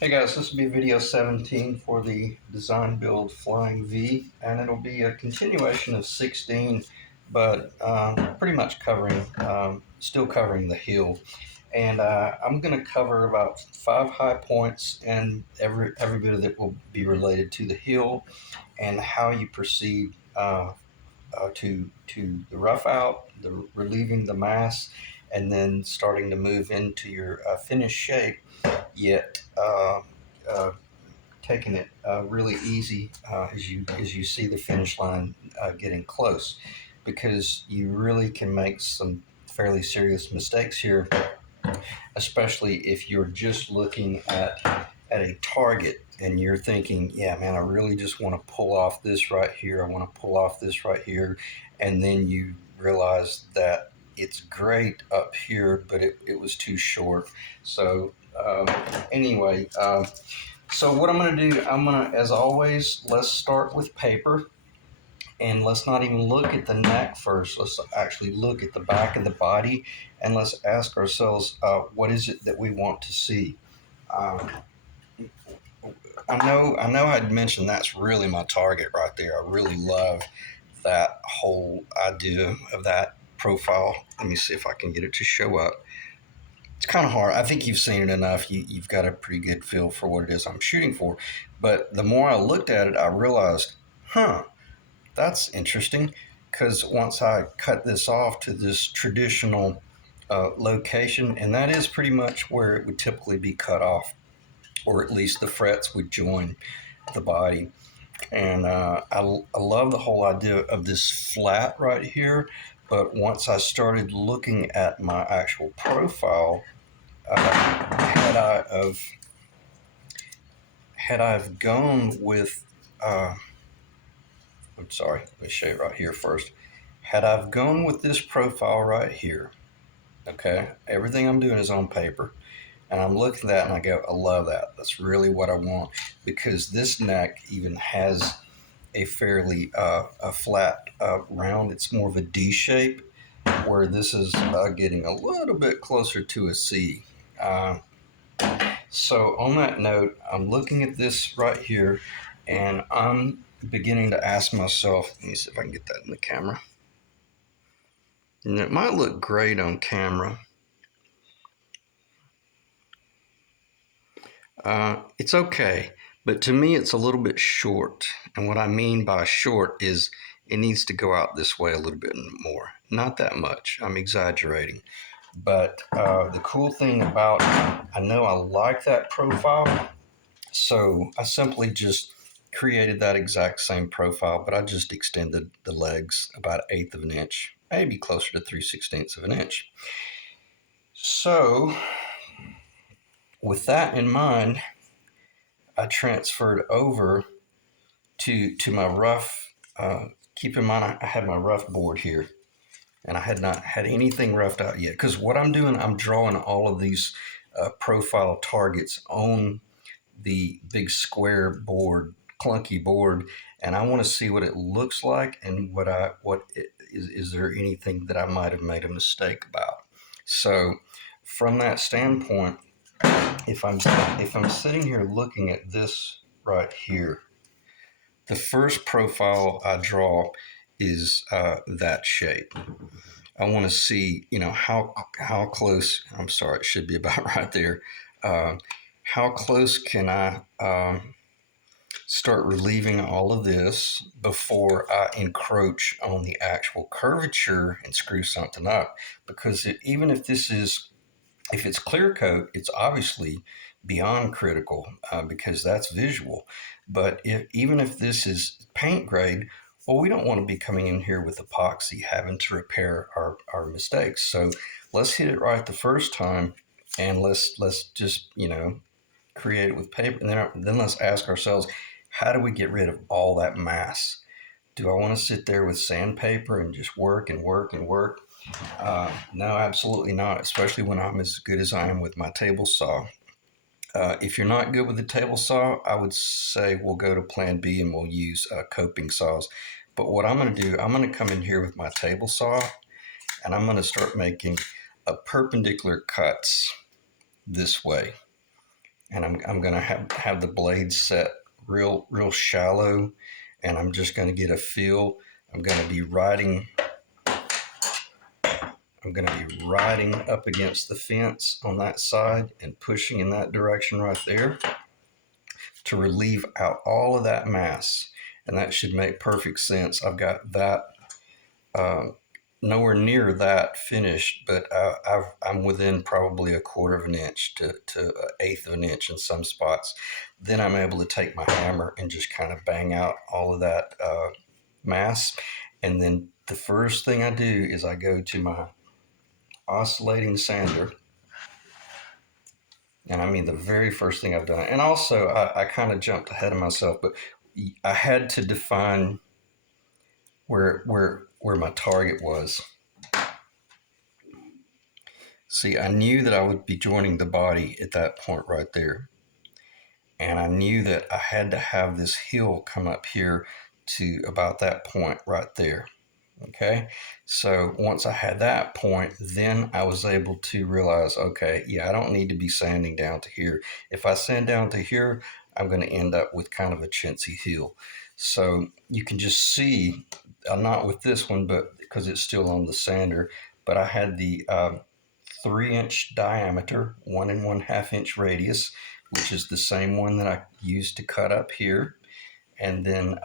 Hey guys, this will be video 17 for the Design Build Flying V, and it'll be a continuation of 16, but pretty much still covering the hill. And I'm going to cover about 5 high points, and every bit of it will be related to the hill and how you proceed to the rough out, the relieving the mass, and then starting to move into your finished shape. Yet uh, taking it really easy as you see the finish line getting close, because you really can make some fairly serious mistakes here, especially if you're just looking at a target and you're thinking, yeah, man, I really just want to pull off this right here. I want to pull off this right here. And then you realize that it's great up here, but it was too short. So, anyway, so what I'm going to do, as always, let's start with paper. And let's not even look at the neck first. Let's actually look at the back of the body, and let's ask ourselves, what is it that we want to see? Um, I know I'd mentioned that's really my target right there. I really love that whole idea of that profile. Let me see if I can get it to show up. It's kind of hard. I think you've seen it enough. You've got a pretty good feel for what it is I'm shooting for. But the more I looked at it, I realized, that's interesting. Because once I cut this off to this traditional location, and that is pretty much where it would typically be cut off, or at least the frets would join the body. And I love the whole idea of this flat right here. But once I started looking at my actual profile, had I have had I've gone with, I'm sorry, let me show you right here first. Had I've gone with this profile right here, okay, everything I'm doing is on paper, and I'm looking at that and I go, I love that. That's really what I want, because this neck even has a fairly a flat round. It's more of a D shape, where this is getting a little bit closer to a C. So on that note, I'm looking at this right here, and I'm beginning to ask myself, let me see if I can get that in the camera. And it might look great on camera. It's okay, but to me it's a little bit short. And what I mean by short is it needs to go out this way a little bit more. Not that much, I'm exaggerating. But the cool thing about it, I know I like that profile, so I simply just created that exact same profile, but I just extended the legs about 1/8 of an inch, maybe closer to 3/16 of an inch. So with that in mind, I transferred over to my rough. Keep in mind, I had my rough board here, and I had not had anything roughed out yet. Because what I'm doing, I'm drawing all of these profile targets on the big square board, clunky board, and I want to see what it looks like, and is there anything that I might have made a mistake about. So from that standpoint, if I'm sitting here looking at this right here, the first profile I draw is that shape. I want to see, how close. I'm sorry, it should be about right there. How close can I start relieving all of this before I encroach on the actual curvature and screw something up? Because even if it's clear coat, it's obviously beyond critical, because that's visual. But even if this is paint grade, well, we don't want to be coming in here with epoxy having to repair our mistakes. So let's hit it right the first time, and let's just create it with paper, and then let's ask ourselves, how do we get rid of all that mass? Do I want to sit there with sandpaper and just work and work and work? No, absolutely not, especially when I'm as good as I am with my table saw. If you're not good with the table saw, I would say we'll go to plan B and we'll use coping saws. But what I'm going to do, I'm going to come in here with my table saw, and I'm going to start making perpendicular cuts this way. and I'm going to have the blade set real shallow, and I'm just going to get a feel. I'm going to be riding. I'm going to be riding up against the fence on that side and pushing in that direction right there to relieve out all of that mass, and that should make perfect sense. I've got that uh, nowhere near that finished, but I'm within probably a quarter of an inch to an eighth of an inch in some spots. Then I'm able to take my hammer and just kind of bang out all of that mass. And then the first thing I do is I go to my oscillating sander. And I mean, the very first thing I've done. And also, I kind of jumped ahead of myself, but I had to define where my target was. See, I knew that I would be joining the body at that point right there. And I knew that I had to have this heel come up here to about that point right there. Okay. So once I had that point, then I was able to realize, okay, yeah, I don't need to be sanding down to here. If I sand down to here, I'm going to end up with kind of a chintzy heel. So you can just see, not with this one, but because it's still on the sander, but I had the 3-inch diameter, 1 1/2 inch radius, which is the same one that I used to cut up here. And then,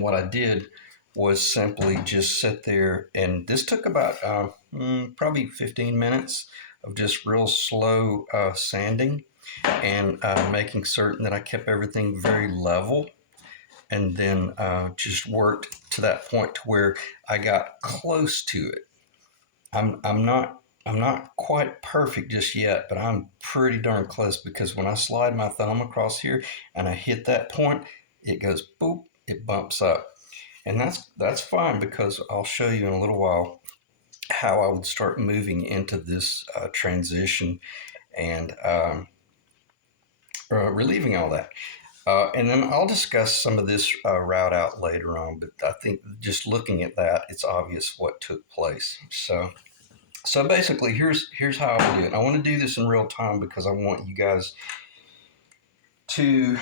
what I did was simply just sit there, and this took about probably 15 minutes of just real slow sanding and making certain that I kept everything very level, and then just worked to that point to where I got close to it. I'm not quite perfect just yet, but I'm pretty darn close because when I slide my thumb across here and I hit that point, it goes boop, it bumps up. And that's fine because I'll show you in a little while how I would start moving into this transition and relieving all that. And then I'll discuss some of this route out later on, but I think just looking at that, it's obvious what took place. So basically, here's how I would do it. I want to do this in real time because I want you guys to,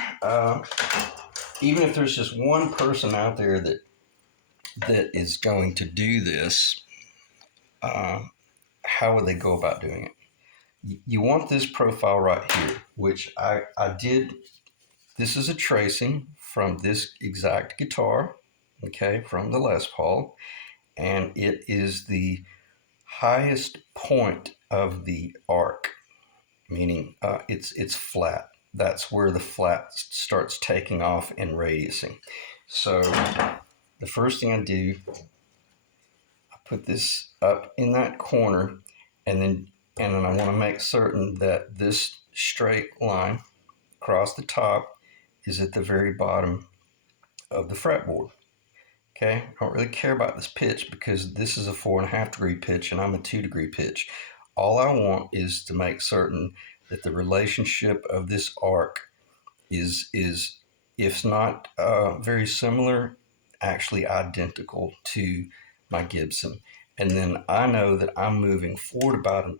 even if there's just one person out there that is going to do this, how would they go about doing it? You want this profile right here, which I did. This is a tracing from this exact guitar, okay, from the Les Paul, and it is the highest point of the arc, meaning it's flat. That's where the flat starts taking off and radiusing. So the first thing I do, I put this up in that corner, and then I want to make certain that this straight line across the top is at the very bottom of the fretboard. Okay, I don't really care about this pitch because this is a 4.5 degree pitch and I'm a 2 degree pitch. All I want is to make certain that the relationship of this arc is if not very similar, actually identical to my Gibson. And then I know that I'm moving forward about an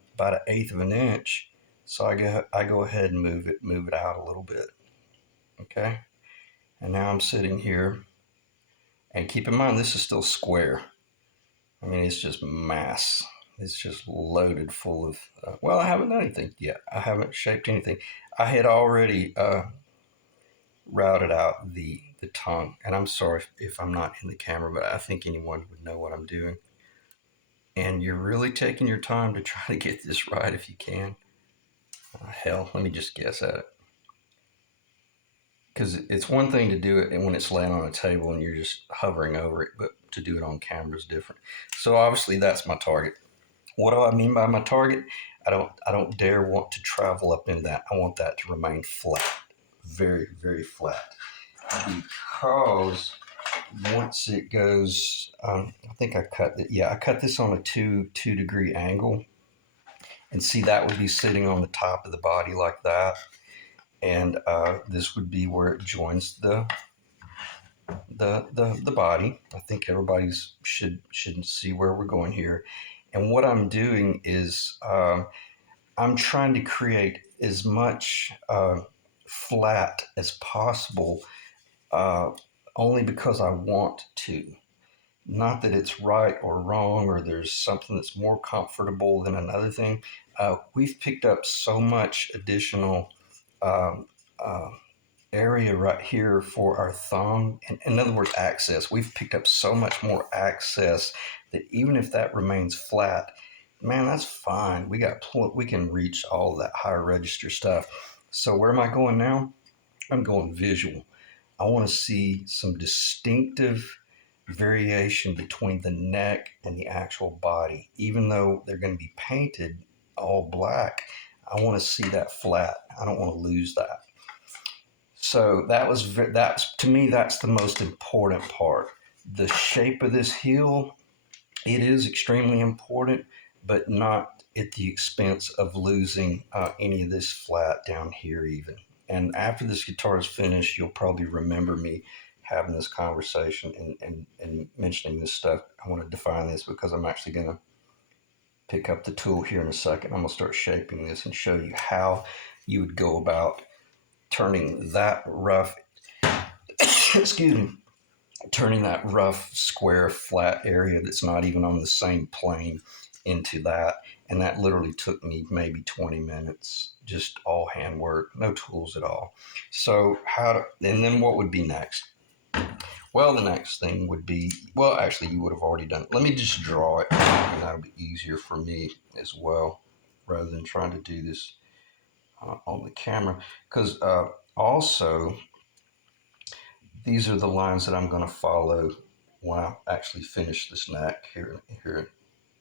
eighth of an inch, so I go ahead and move it out a little bit. Okay, and now I'm sitting here, and keep in mind this is still square. I mean, it's just mass. It's just loaded full of. Well, I haven't done anything yet. I haven't shaped anything. I had already routed out the tongue, and I'm sorry if I'm not in the camera, but I think anyone would know what I'm doing. And you're really taking your time to try to get this right if you can. Hell, let me just guess at it. Because it's one thing to do it and when it's laying on a table and you're just hovering over it, but to do it on camera is different. So obviously that's my target. What do I mean by my target? I don't dare want to travel up in that. I want that to remain flat, very very flat, because once it goes, I think I cut it. Yeah, I cut this on a 2 degree angle, and see that would be sitting on the top of the body like that, and this would be where it joins the body. I think everybody's should see where we're going here. And what I'm doing is I'm trying to create as much flat as possible, uh, only because I want to. Not that it's right or wrong or there's something that's more comfortable than another thing. We've picked up so much additional um, uh, area right here for our thumb. In other words, access. We've picked up so much more access that even if that remains flat, man, that's fine. We can reach all of that higher register stuff. So where am I going now? I'm going visual. I want to see some distinctive variation between the neck and the actual body. Even though they're going to be painted all black, I want to see that flat. I don't want to lose that. So that's to me that's the most important part. The shape of this heel, it is extremely important, but not at the expense of losing any of this flat down here even. And after this guitar is finished, you'll probably remember me having this conversation and mentioning this stuff. I want to define this because I'm actually going to pick up the tool here in a second. I'm going to start shaping this and show you how you would go about turning that rough, excuse me, turning that rough, square, flat area that's not even on the same plane into that. And that literally took me maybe 20 minutes, just all handwork, no tools at all. So, and then what would be next? Well, the next thing would be, well, actually, you would have already done it. Let me just draw it, and that'll be easier for me as well, rather than trying to do this on the camera. Because also, these are the lines that I'm going to follow when I actually finish this neck here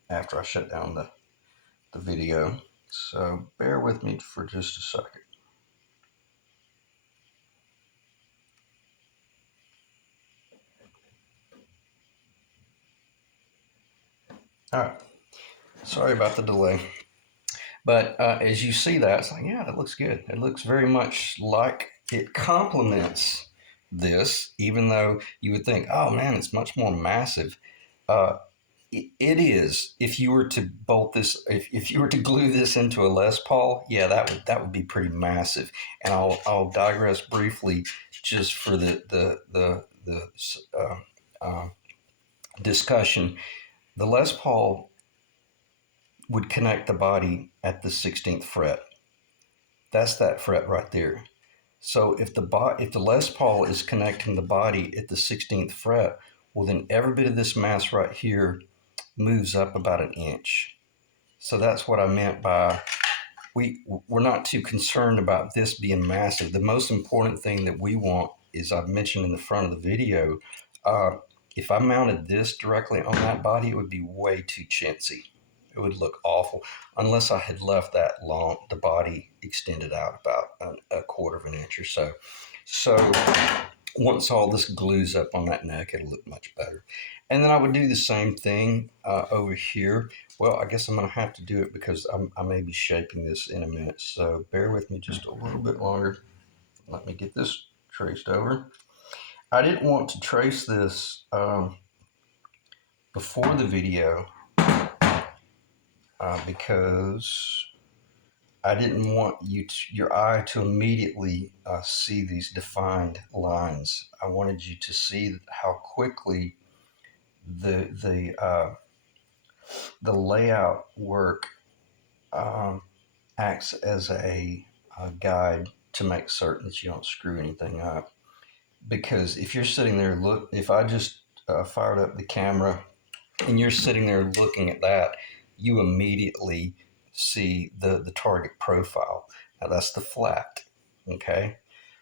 after I shut down the video. So bear with me for just a second. All right. Sorry about the delay. But as you see that, it's like, yeah, that looks good. It looks very much like it complements this, even though you would think, oh man, it's much more massive. Uh, it is. If you were to bolt this, if you were to glue this into a Les Paul, yeah, that would be pretty massive. And I'll digress briefly just for the uh, discussion. The Les Paul would connect the body at the 16th fret. That's that fret right there. So if the Les Paul is connecting the body at the 16th fret, well then every bit of this mass right here moves up about an inch. So that's what I meant by we're not too concerned about this being massive. The most important thing that we want is, I've mentioned in the front of the video, uh, if I mounted this directly on that body, it would be way too chintzy. It would look awful unless I had left the body extended out about a quarter of an inch or so. So once all this glues up on that neck, it'll look much better. And then I would do the same thing over here. Well, I guess I'm going to have to do it because I may be shaping this in a minute. So bear with me just a little bit longer. Let me get this traced over. I didn't want to trace this before the video because I didn't want your eye to immediately see these defined lines. I wanted you to see how quickly the the uh, the layout work um, acts as a guide to make certain that you don't screw anything up. Because if you're sitting there, if I just fired up the camera and you're sitting there looking at that, you immediately see the target profile. Now that's the flat, okay?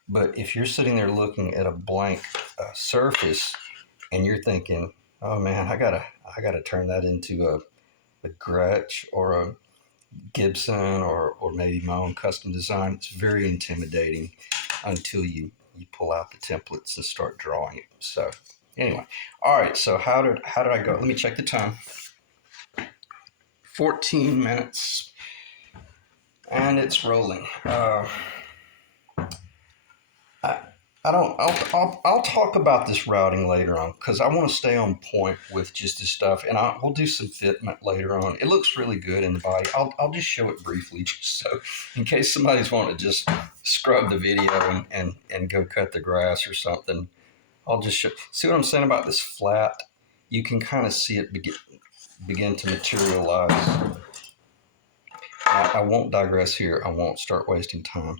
But if you're sitting there looking at a blank surface and you're thinking, oh man, I gotta turn that into a Gretsch or a Gibson or maybe my own custom design. It's very intimidating until you pull out the templates and start drawing it. So anyway, all right. So how did I go? Let me check the time. 14 minutes, and it's rolling. I, I don't. I'll talk about this routing later on because I want to stay on point with just this stuff, and we'll do some fitment later on. It looks really good in the body. I'll just show it briefly, just so in case somebody's wanting to just scrub the video and go cut the grass or something. I'll just show. See what I'm saying about this flat? You can kind of see it begin to materialize. I won't digress here. I won't start wasting time.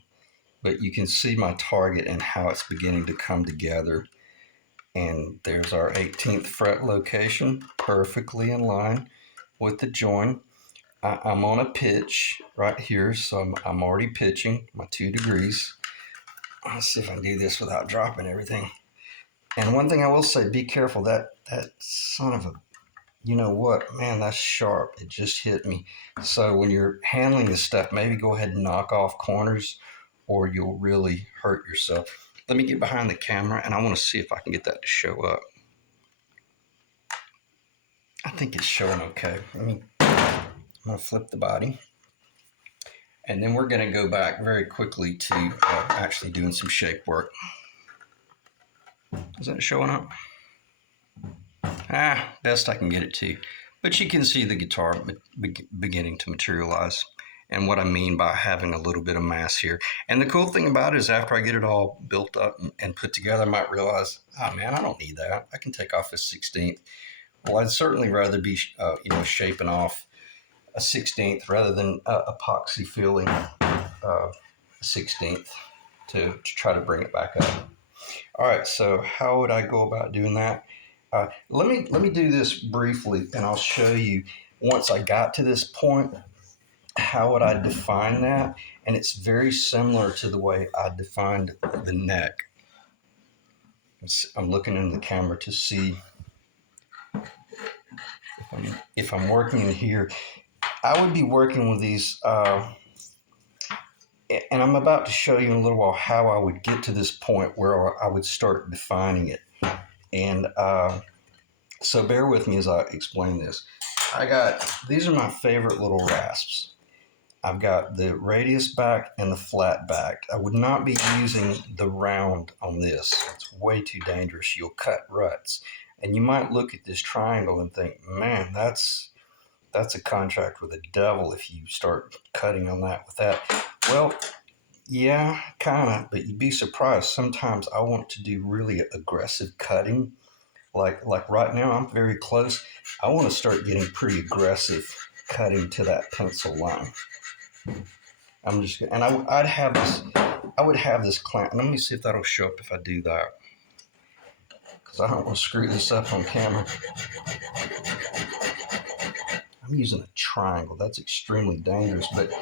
But you can see my target and how it's beginning to come together. And there's our 18th fret location, perfectly in line with the join. I'm on a pitch right here, so I'm already pitching my 2 degrees. Let's see if I can do this without dropping everything. And one thing I will say, be careful, that son of a, you know what, man, that's sharp. It just hit me. So when you're handling this stuff, maybe go ahead and knock off corners or you'll really hurt yourself. Let me get behind the camera and I want to see if I can get that to show up. I think it's showing okay. I'm going to flip the body. And then we're going to go back very quickly to actually doing some shape work. Is that showing up? Best I can get it to. But you can see the guitar beginning to materialize. And what I mean by having a little bit of mass here. And the cool thing about it is after I get it all built up and put together, I might realize, oh man, I don't need that. I can take off a 16th. Well, I'd certainly rather be, shaping off a 16th rather than epoxy filling a 16th to try to bring it back up. All right, so how would I go about doing that? Let me do this briefly, and I'll show you once I got to this point, how would I define that? And it's very similar to the way I defined the neck. I'm looking in the camera to see if I'm working in here. I would be working with these, and I'm about to show you in a little while how I would get to this point where I would start defining it. And so bear with me as I explain this. These are my favorite little rasps. I've got the radius back and the flat back. I would not be using the round on this. It's way too dangerous. You'll cut ruts. And you might look at this triangle and think, man, that's a contract with the devil if you start cutting on that with that. Well, yeah, kind of, but you'd be surprised. Sometimes I want to do really aggressive cutting. Like right now, I'm very close. I want to start getting pretty aggressive cutting to that pencil line. I'm just, and I'd have this, I would have this clamp. Let me see if that'll show up if I do that, because I don't want to screw this up on camera. I'm using a triangle. That's extremely dangerous, but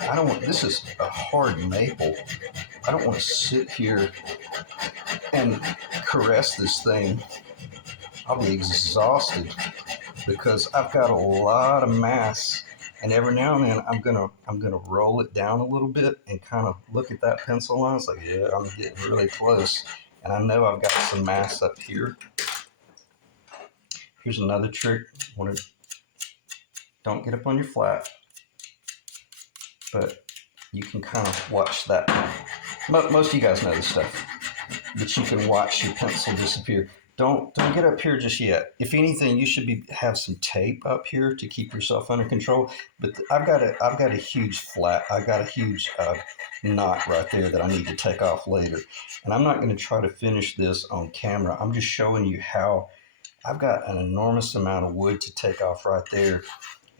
I don't want, this is a hard maple. I don't want to sit here and caress this thing. I'll be exhausted because I've got a lot of mass, and every now and then I'm gonna roll it down a little bit and kind of look at that pencil line. It's like, yeah, I'm getting really close, and I know I've got some mass up here. Here's another trick. Don't get up on your flat, but you can kind of watch that. Most of you guys know this stuff, but you can watch your pencil disappear. Don't get up here just yet. If anything, you should have some tape up here to keep yourself under control. But I've got a huge flat. I've got a huge knot right there that I need to take off later. And I'm not going to try to finish this on camera. I'm just showing you how I've got an enormous amount of wood to take off right there.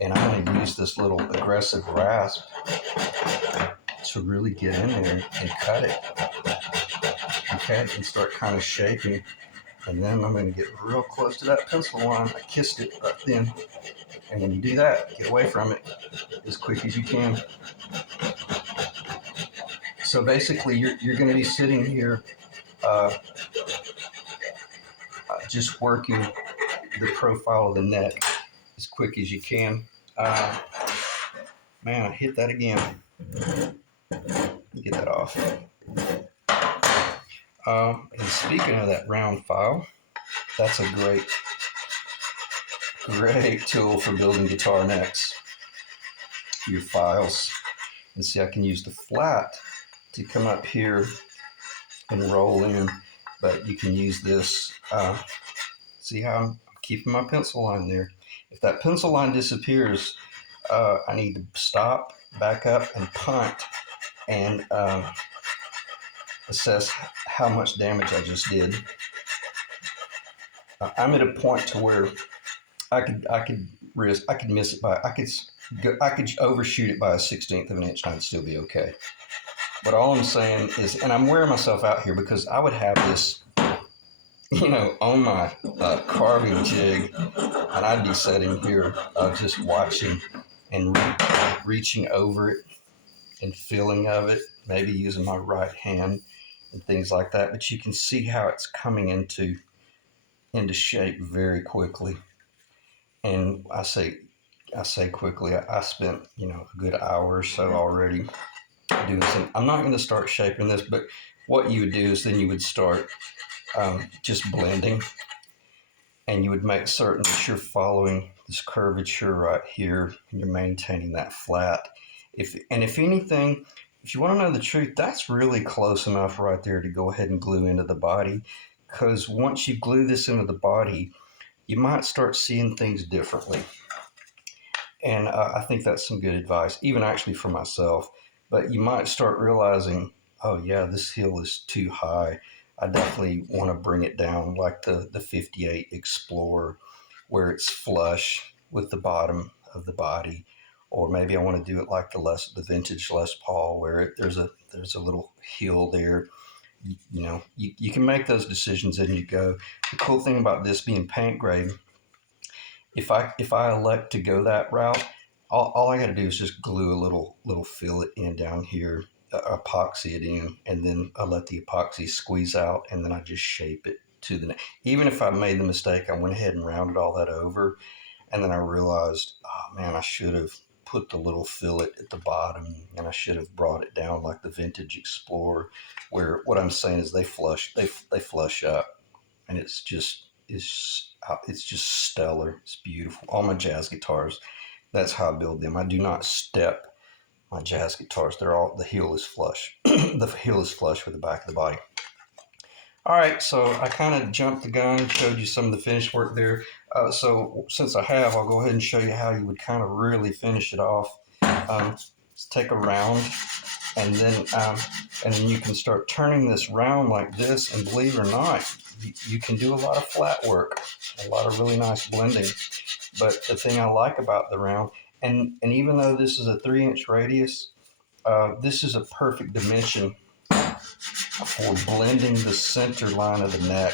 And I'm going to use this little aggressive rasp to really get in there and cut it. Okay, and start kind of shaping. And then I'm going to get real close to that pencil line. I kissed it right then. And when you do that, get away from it as quick as you can. So basically, you're going to be sitting here just working the profile of the neck as quick as you can. Man, I hit that again. Get that off. And speaking of that round file, that's a great tool for building guitar necks. Your files. And see, I can use the flat to come up here and roll in. But you can use this. See how I'm keeping my pencil line there. If that pencil line disappears, I need to stop, back up, and punt, and assess how much damage I just did. I'm at a point to where I could miss it by I could overshoot it by a 1/16 of an inch and I'd still be okay. But all I'm saying is, and I'm wearing myself out here because I would have this, on my carving jig, and I'd be sitting here just watching and reaching over it and feeling of it, maybe using my right hand and things like that. But you can see how it's coming into shape very quickly. And I say quickly. I spent a good hour or so already doing some. I'm not going to start shaping this, but what you would do is then you would start just blending, and you would make certain that you're following this curvature right here, and you're maintaining that flat. If anything, if you want to know the truth, that's really close enough right there to go ahead and glue into the body, because once you glue this into the body, you might start seeing things differently. And I think that's some good advice, even actually for myself. But you might start realizing, oh, yeah, this heel is too high. I definitely want to bring it down like the 58 Explorer, where it's flush with the bottom of the body. Or maybe I want to do it like the vintage Les Paul, where there's a little heel there. You can make those decisions as you go. The cool thing about this being paint grade, if I elect to go that route, all I got to do is just glue a little fillet in down here, epoxy it in, and then I let the epoxy squeeze out, and then I just shape it to the. Even if I made the mistake, I went ahead and rounded all that over, and then I realized, oh man, I should have put the little fillet at the bottom, and I should have brought it down like the vintage Explorer, where what I'm saying is they flush up, and it's just stellar. It's beautiful. All my jazz guitars, that's how I build them. I do not step my jazz guitars. The heel is flush. The heel is flush with the back of the body. All right, so I kind of jumped the gun, showed you some of the finish work there. So since I have, I'll go ahead and show you how you would kind of really finish it off. Take a round, and then you can start turning this round like this, and believe it or not, you can do a lot of flat work, a lot of really nice blending. But the thing I like about the round, and even though this is a 3-inch radius, this is a perfect dimension for blending the center line of the neck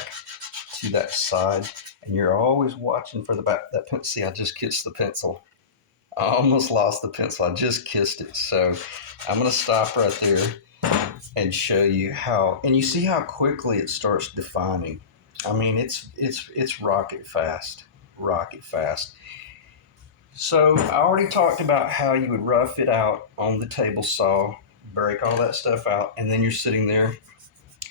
to that side. And you're always watching for the back. See, I just kissed the pencil. I almost lost the pencil. I just kissed it. So I'm going to stop right there and show you how. And you see how quickly it starts defining. I mean, it's rocket fast, rocket fast. So I already talked about how you would rough it out on the table saw, break all that stuff out, and then you're sitting there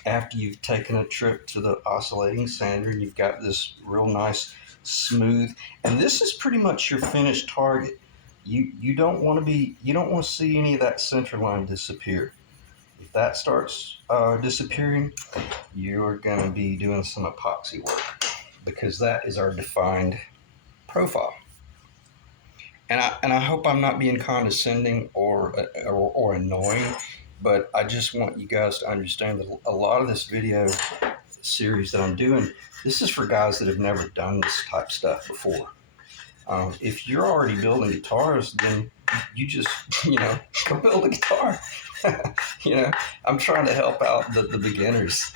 after you've taken a trip to the oscillating sander, and you've got this real nice smooth, and this is pretty much your finished target. You don't want to see any of that center line disappear. If that starts disappearing, you're going to be doing some epoxy work, because that is our defined profile. And I hope I'm not being condescending or annoying, but I just want you guys to understand that a lot of this video series that I'm doing, this is for guys that have never done this type stuff before. If you're already building guitars, then you just go build a guitar. I'm trying to help out the beginners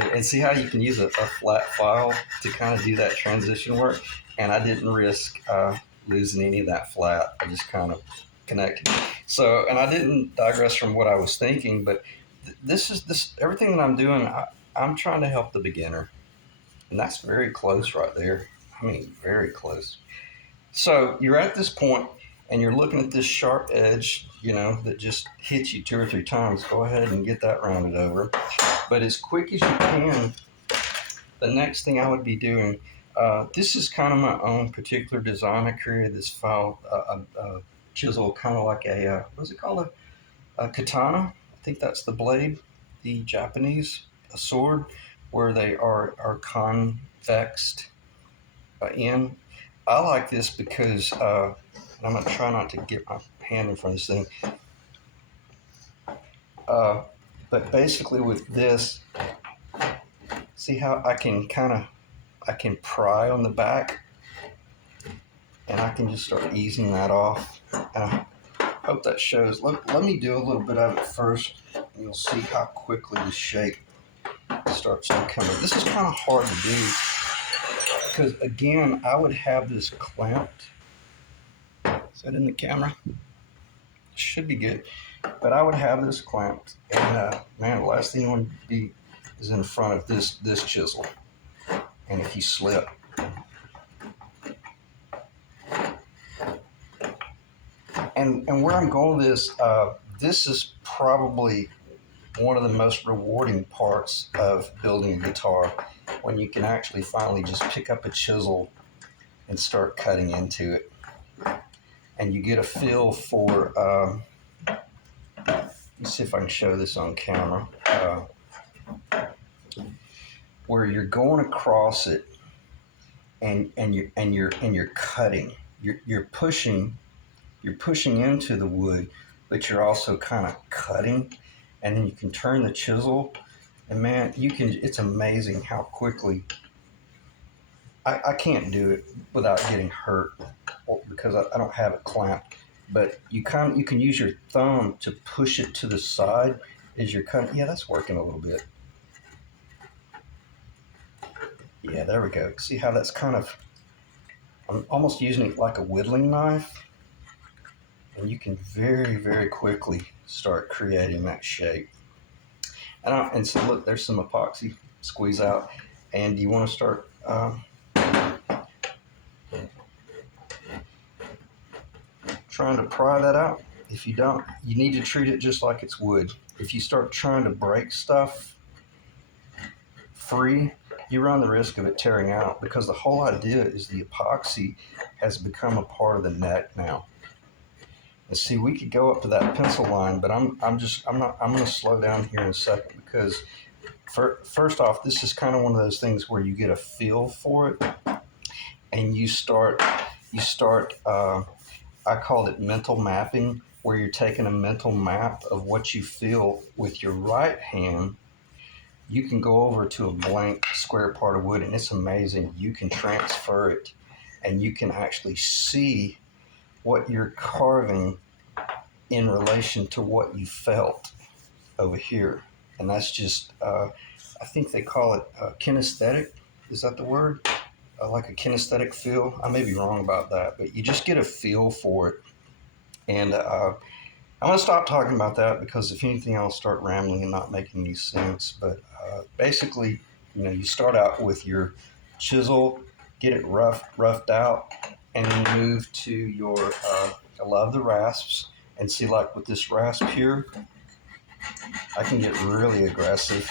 and see how you can use a flat file to kind of do that transition work. And I didn't risk losing any of that flat. I just kind of connected. So, and I didn't digress from what I was thinking, but this everything that I'm doing, I'm trying to help the beginner, and that's very close right there. I mean, very close. So you're at this point, and you're looking at this sharp edge, that just hits you 2 or 3 times. Go ahead and get that rounded over. But as quick as you can, the next thing I would be doing, this is kind of my own particular design. I created this file, chisel, kind of like what's it called? A katana. I think that's the blade, the Japanese a sword where they are convexed in. I like this because I'm gonna try not to get my hand in front of this thing. Uh, but basically with this, see how I can pry on the back, and I can just start easing that off. And I hope that shows. Let me do a little bit of it first. And you'll see how quickly the shape starts to come in. This is kind of hard to do because, again, I would have this clamped. Is that in the camera? Should be good. But I would have this clamped, and man, the last thing you want to be is in front of this chisel. And if you slip, and where I'm going with this, this is probably one of the most rewarding parts of building a guitar, when you can actually finally just pick up a chisel and start cutting into it, and you get a feel for. Let's see if I can show this on camera. Where you're going across it, and you're cutting. You're pushing into the wood, but you're also kind of cutting, and then you can turn the chisel, and man, you can. It's amazing how quickly. I can't do it without getting hurt, because I don't have it clamped. But you can use your thumb to push it to the side as you're cutting. Yeah, that's working a little bit. Yeah, there we go. See how that's kind of. I'm almost using it like a whittling knife, and you can very, very quickly start creating that shape. And so look, there's some epoxy squeeze out, and you want to start trying to pry that out. If you don't, you need to treat it just like it's wood. If you start trying to break stuff free, you run the risk of it tearing out, because the whole idea is the epoxy has become a part of the neck now. And see, we could go up to that pencil line, but I'm going to slow down here in a second, because first off, this is kind of one of those things where you get a feel for it, and you start. I called it mental mapping, where you're taking a mental map of what you feel with your right hand. You can go over to a blank square part of wood, and it's amazing. You can transfer it, and you can actually see what you're carving in relation to what you felt over here. And that's just, I think they call it kinesthetic. Is that the word? Like a kinesthetic feel. I may be wrong about that, but you just get a feel for it. And I'm going to stop talking about that, because if anything, I'll start rambling and not making any sense. But basically, you start out with your chisel, get it roughed out, and then move to your, I love the rasps. And see, like with this rasp here, I can get really aggressive.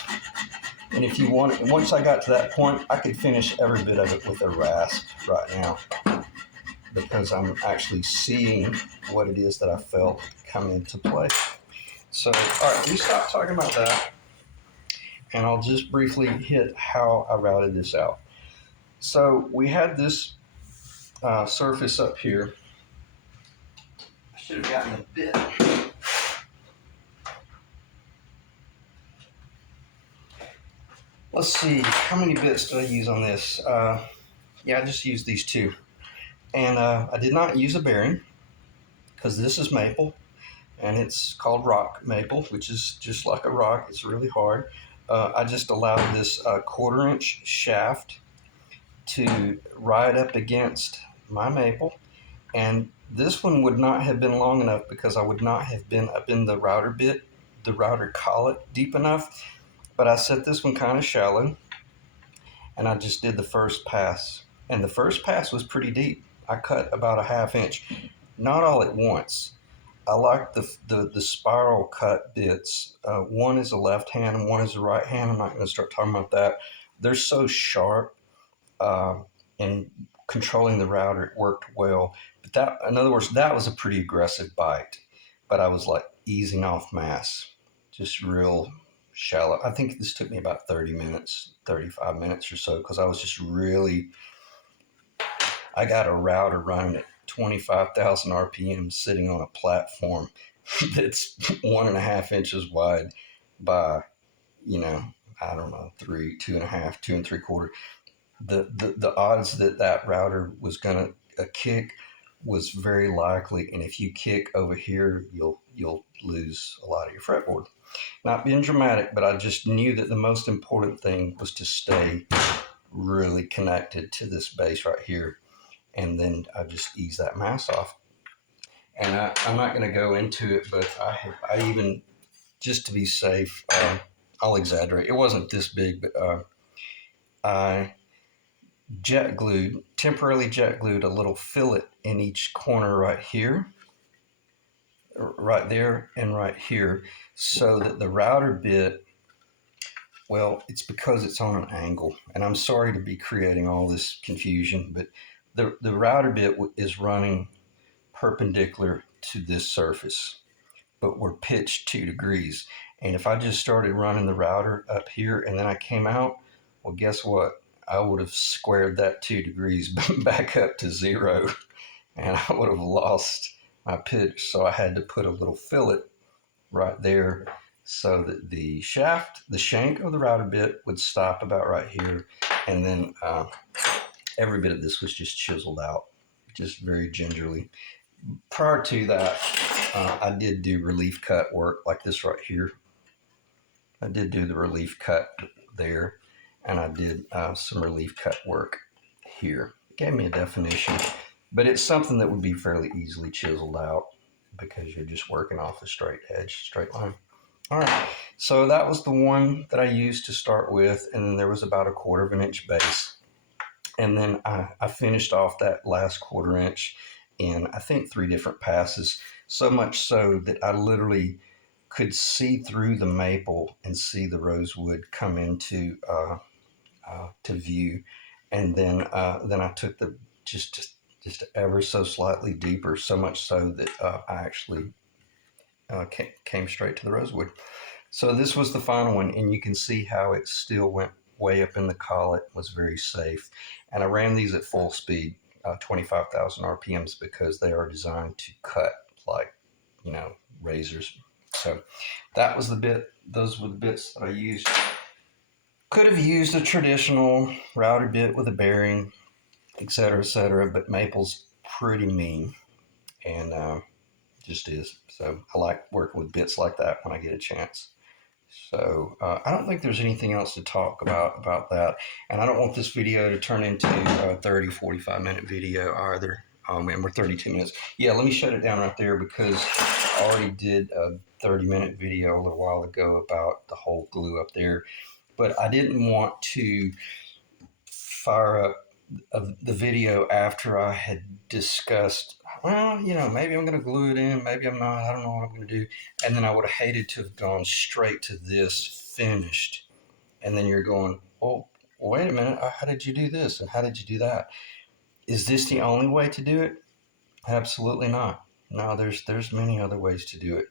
And if you want, once I got to that point, I could finish every bit of it with a rasp right now, because I'm actually seeing what it is that I felt come into play. So, all right, we stop talking about that, and I'll just briefly hit how I routed this out. So we had this surface up here. I should have gotten a bit. Let's see, how many bits did I use on this? Yeah, I just used these two. And I did not use a bearing, because this is maple, and it's called rock maple, which is just like a rock. It's really hard. I just allowed this 1/4 inch shaft to ride up against my maple, and this one would not have been long enough, because I would not have been up in the router collet deep enough. But I set this one kind of shallow, and I just did the first pass. And the first pass was pretty deep. I cut about a 1/2 inch, not all at once. I like the spiral cut bits. One is a left hand and one is a right hand. I'm not going to start talking about that. They're so sharp, and controlling the router, it worked well. But that, in other words, that was a pretty aggressive bite. But I was like easing off mass, just real shallow. I think this took me about 30 minutes, 35 minutes or so, because I was just really, I got a router running at 25,000 RPM sitting on a platform that's 1.5 inches wide by, you know, I don't know, three, 2.5, 2 3/4. The odds that that router was gonna kick was very likely, and if you kick over here, you'll lose a lot of your fretboard. Not being dramatic, but I just knew that the most important thing was to stay really connected to this base right here, and then I just ease that mass off. And I'm not going to go into it, but I even, just to be safe, I'll exaggerate. It wasn't this big, but I temporarily jet glued a little fillet in each corner right here, right there, and right here, so that the router bit, well, it's because it's on an angle. And I'm sorry to be creating all this confusion, but the router bit is running perpendicular to this surface, but we're pitched 2 degrees. And if I just started running the router up here and then I came out, well, guess what? I would have squared that 2 degrees back up to 0, and I would have lost my pitch. So I had to put a little fillet right there so that the shank of the router bit would stop about right here. And then every bit of this was just chiseled out, just very gingerly. Prior to that, I did do relief cut work like this right here. I did do the relief cut there, and I did some relief cut work here. It gave me a definition, but it's something that would be fairly easily chiseled out because you're just working off a straight edge, straight line. All right, so that was the one that I used to start with, and then there was about a 1/4 inch base. And then I finished off that last 1/4 inch in, I think, 3 different passes, so much so that I literally could see through the maple and see the rosewood come into to view. And then I took the just ever so slightly deeper, so much so that I actually came straight to the rosewood. So this was the final one, and you can see how it still went way up in the collet, was very safe. And I ran these at full speed, 25,000 RPMs, because they are designed to cut like, razors. So that was the bit. Those were the bits that I used. Could have used a traditional router bit with a bearing, etc., but maple's pretty mean, and just is. So I like working with bits like that when I get a chance. So I don't think there's anything else to talk about that. And I don't want this video to turn into a 30, 45-minute video either. And we're 32 minutes. Yeah, let me shut it down right there because I already did a 30-minute video a little while ago about the whole glue up there. But I didn't want to fire up the video after I had discussed, well, maybe I'm going to glue it in, maybe I'm not, I don't know what I'm going to do. And then I would have hated to have gone straight to this finished. And then you're going, oh, wait a minute, how did you do this? And how did you do that? Is this the only way to do it? Absolutely not. No, there's many other ways to do it.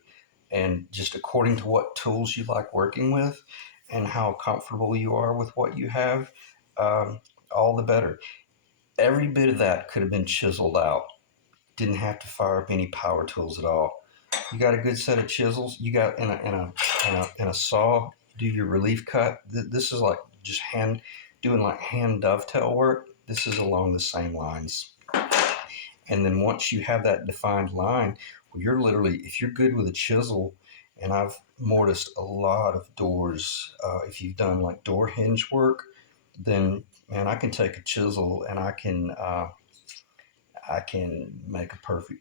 And just according to what tools you like working with and how comfortable you are with what you have, all the better. Every bit of that could have been chiseled out. Didn't have to fire up any power tools at all. You got a good set of chisels. You got in a saw. Do your relief cut. This is like just doing like hand dovetail work. This is along the same lines. And then once you have that defined line, well, you're literally, if you're good with a chisel, and I've mortised a lot of doors. If you've done like door hinge work, then man, I can take a chisel and I can make a perfect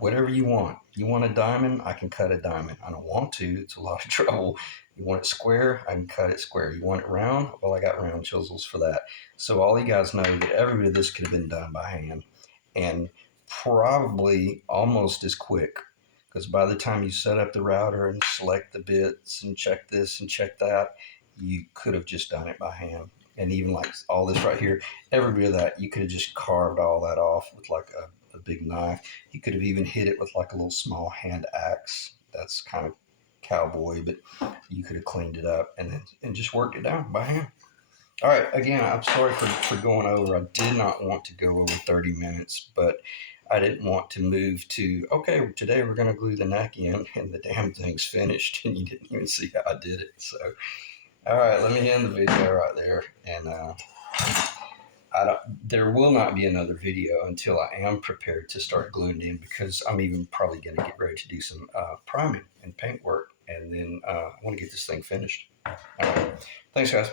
whatever you want. You want a diamond, I can cut a diamond. I don't want to. It's a lot of trouble. You want it square, I can cut it square. You want it round? Well, I got round chisels for that. So all you guys know that every bit of this could have been done by hand, and probably almost as quick. Because by the time you set up the router and select the bits and check this and check that, you could have just done it by hand. And even like all this right here, every bit of that, you could have just carved all that off with like a big knife. You could have even hit it with like a little small hand axe. That's kind of cowboy, but you could have cleaned it up and just worked it down by hand. All right, again, I'm sorry for going over. I did not want to go over 30 minutes, but I didn't want to move to, okay, today we're going to glue the neck in, and the damn thing's finished, and you didn't even see how I did it. So, all right, let me end the video right there. And there will not be another video until I am prepared to start gluing in, because I'm even probably going to get ready to do some priming and paint work. And then I want to get this thing finished. All right. Thanks, guys.